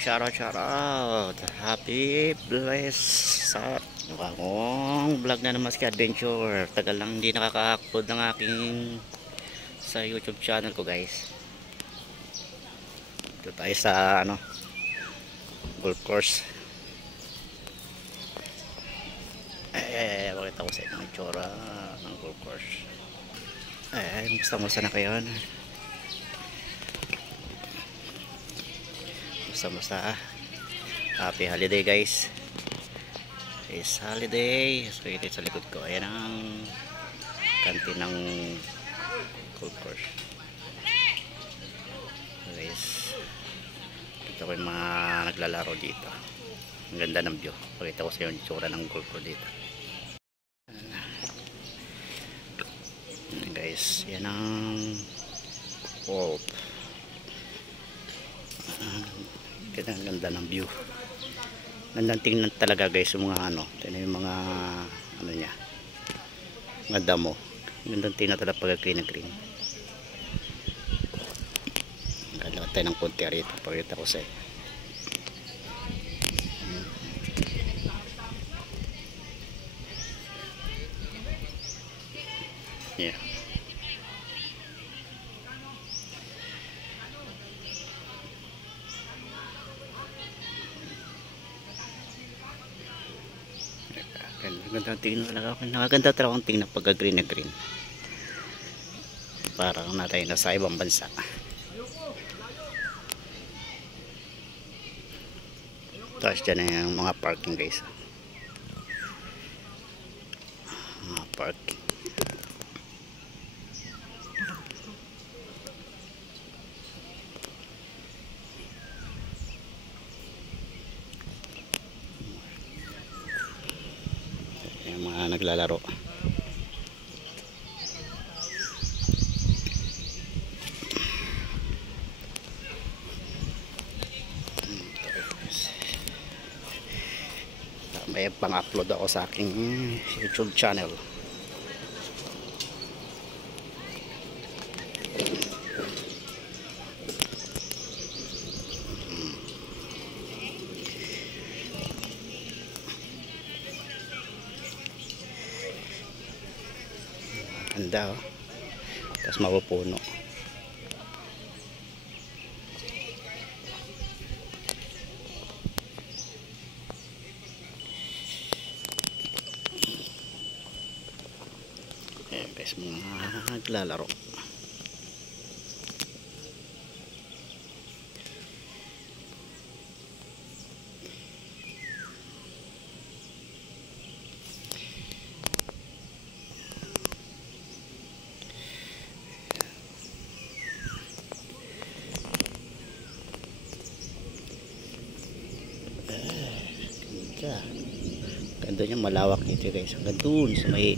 Shoutout. Happy blessed bagong vlog na naman si Adventure. Tagal lang hindi nakaka-upload ng aking sa YouTube channel ko, guys. Ito tayo sa golf course. Bakit ako sa inyo ang tsura ng golf course. Musta na kayo? Musta. Happy holiday, guys. It's holiday. So ito sa likod ko, ayan ang kantin ng golf course. So guys, ito ko yung mga naglalaro dito. Ang ganda ng view. Pakita ko sa inyo yung tsura ng golf course dito. Ayan, guys, yan ang golf. Ang ganda ng view. Gandang tingnan talaga, guys, yung mga tingnan yung mga niya, mga damo. Gandang tingnan talaga pag green na green. Galawat tayo ng konti rito, pakita ko sa inyo. Yeah. Nakaganda talaga ang tingnan pagka green na green. Parang natin nasa ibang bansa. Tapos dyan na yung mga parking, guys. Mga parking. Yung mga naglalaro. May pang-upload ako sa aking YouTube channel. Ganda, oh. Tapos mapupuno. Ayan, guys, mga naglalaro. Ganda niya, malawak nito, guys. Hanggang dun sa may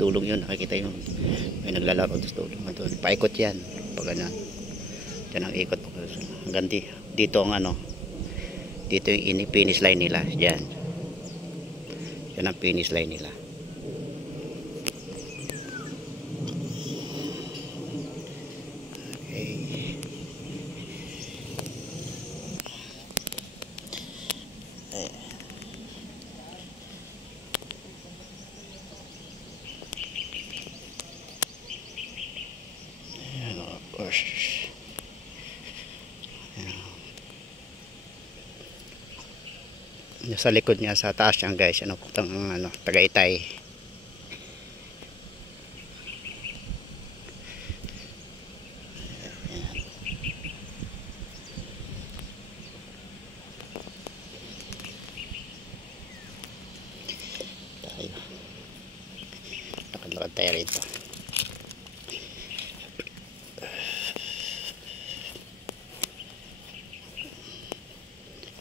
dulong yun, nakikita yun, may naglalaro doon sa dulong. Paikot yan pag ganyan, dyan ang ikot hanggang dito ang dito yung finish line nila. Yan ang finish line nila. Sa likod niya, sa taas niya, guys, Tagaytay. Tayo nakalakad tayo rito.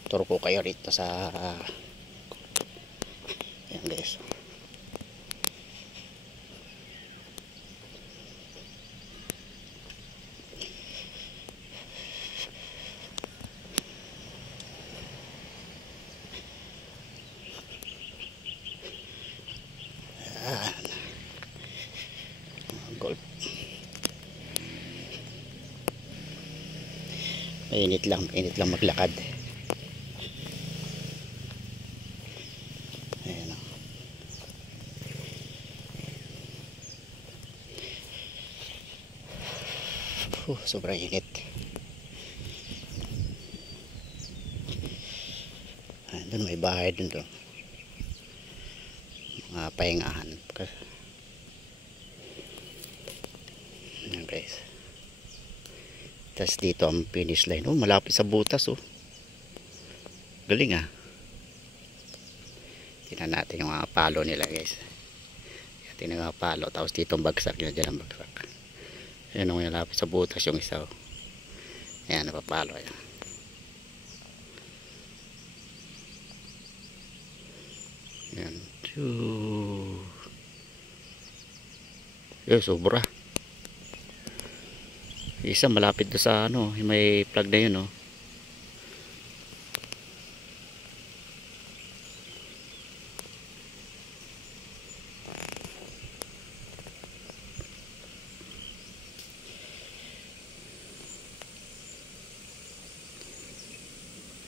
Turo ko kayo rito sa yan, guys. Golf. Mainit lang maglakad. sobrang init. Doon may bahay doon to. Mga pahingahan. Ayan guys. Tapos dito ang finish line. Oh, malapit sa butas oh. Galing ah. Tingnan natin yung mga palo nila guys. Tingnan yung mga palo. Tapos dito ang bagsak. Yun dyan ang bagsak. Ayan ang malapit sa butas yung isa oh. Ayan, napapalo. Ayan. Ayan. Ayan, sobra. Isa malapit do sa ano, may plug na yun oh.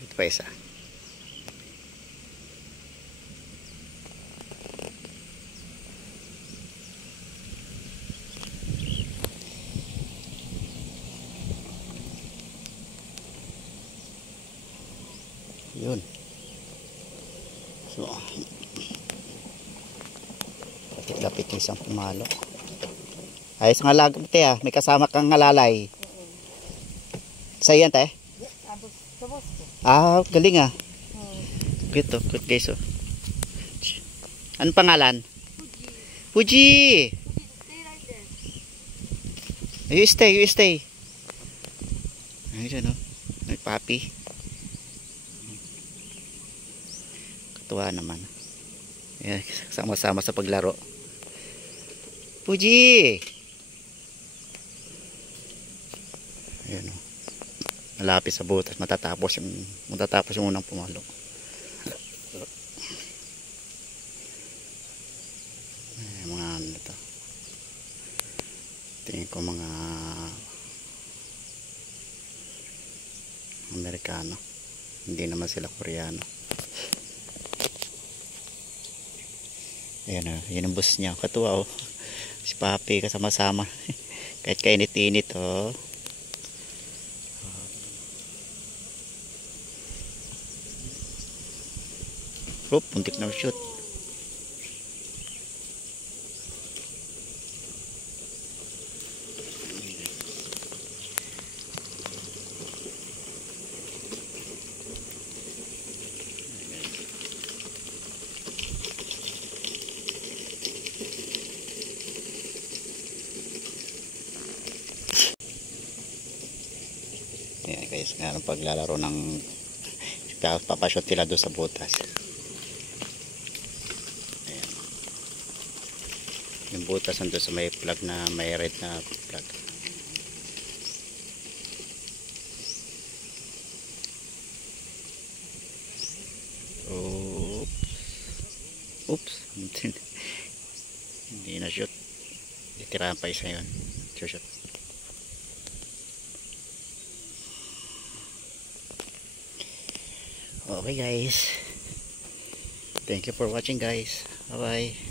Ito pa isa. Yun. So, lapit-lapit yung isang pumalo. Ayos nga lagam te ah. May kasama kang ngalalay. Sa'yo yan te? Ah, galing ah. Good oh, good guys oh. Anong pangalan? Fuji. You stay, you stay. Ayun oh. May papi. Katuwa naman. Ayan, sama-sama sa paglaro. Fuji! Ayan o. Malapit sa butas. Matatapos yung unang pumalo. Ayan, mga ano to. Tingin ko mga Amerikano. Hindi naman sila Koreano. Ayan o, yun ang bus niya. Katuwa o. Si Papi kasama-sama. Kahit kainit-init o. Oop, puntik na shoot. Ayan guys, nga ng paglalaro ng papashot sila doon sa butas. Ayan. Yung butas nandun sa may plug na may red na plug. Oops. Oops. Hindi na shoot. Itirahan pa isa yun. Shoot. Okay guys, thank you for watching guys. Bye bye.